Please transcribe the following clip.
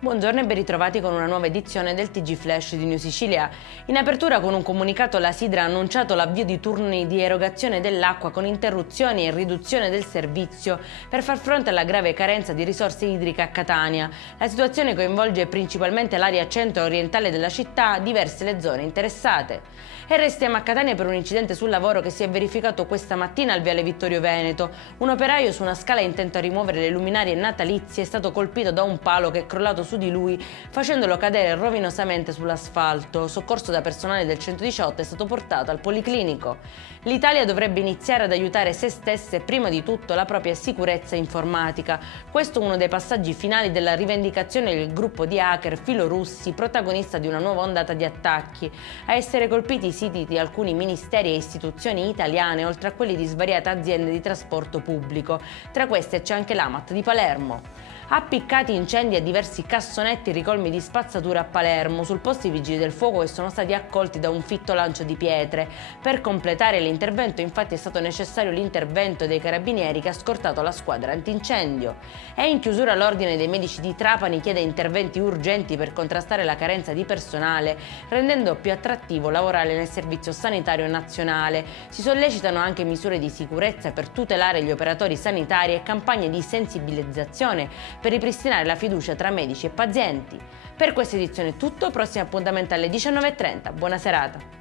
Buongiorno e ben ritrovati con una nuova edizione del TG Flash di New Sicilia. In apertura con un comunicato la Sidra ha annunciato l'avvio di turni di erogazione dell'acqua con interruzioni e riduzione del servizio per far fronte alla grave carenza di risorse idriche a Catania. La situazione coinvolge principalmente l'area centro-orientale della città, diverse le zone interessate. E restiamo a Catania per un incidente sul lavoro che si è verificato questa mattina al viale Vittorio Veneto. Un operaio su una scala intento a rimuovere le luminarie natalizie è stato colpito da un palo che è crollato su di lui, facendolo cadere rovinosamente sull'asfalto. Soccorso da personale del 118 è stato portato al policlinico. L'Italia dovrebbe iniziare ad aiutare se stessa e prima di tutto la propria sicurezza informatica. Questo è uno dei passaggi finali della rivendicazione del gruppo di hacker filorussi, protagonista di una nuova ondata di attacchi. A essere colpiti i siti di alcuni ministeri e istituzioni italiane, oltre a quelli di svariate aziende di trasporto pubblico. Tra queste c'è anche l'AMAT di Palermo. Appiccati incendi a diversi cassonetti ricolmi di spazzatura a Palermo. Sul posto i vigili del fuoco che sono stati accolti da un fitto lancio di pietre. Per completare l'intervento infatti è stato necessario l'intervento dei carabinieri che ha scortato la squadra antincendio. E in chiusura l'Ordine dei Medici di Trapani chiede interventi urgenti per contrastare la carenza di personale, rendendo più attrattivo lavorare nel servizio sanitario nazionale. Si sollecitano anche misure di sicurezza per tutelare gli operatori sanitari e campagne di sensibilizzazione per ripristinare la fiducia tra medici e pazienti. Per questa edizione è tutto, prossimo appuntamento alle 19:30. Buona serata!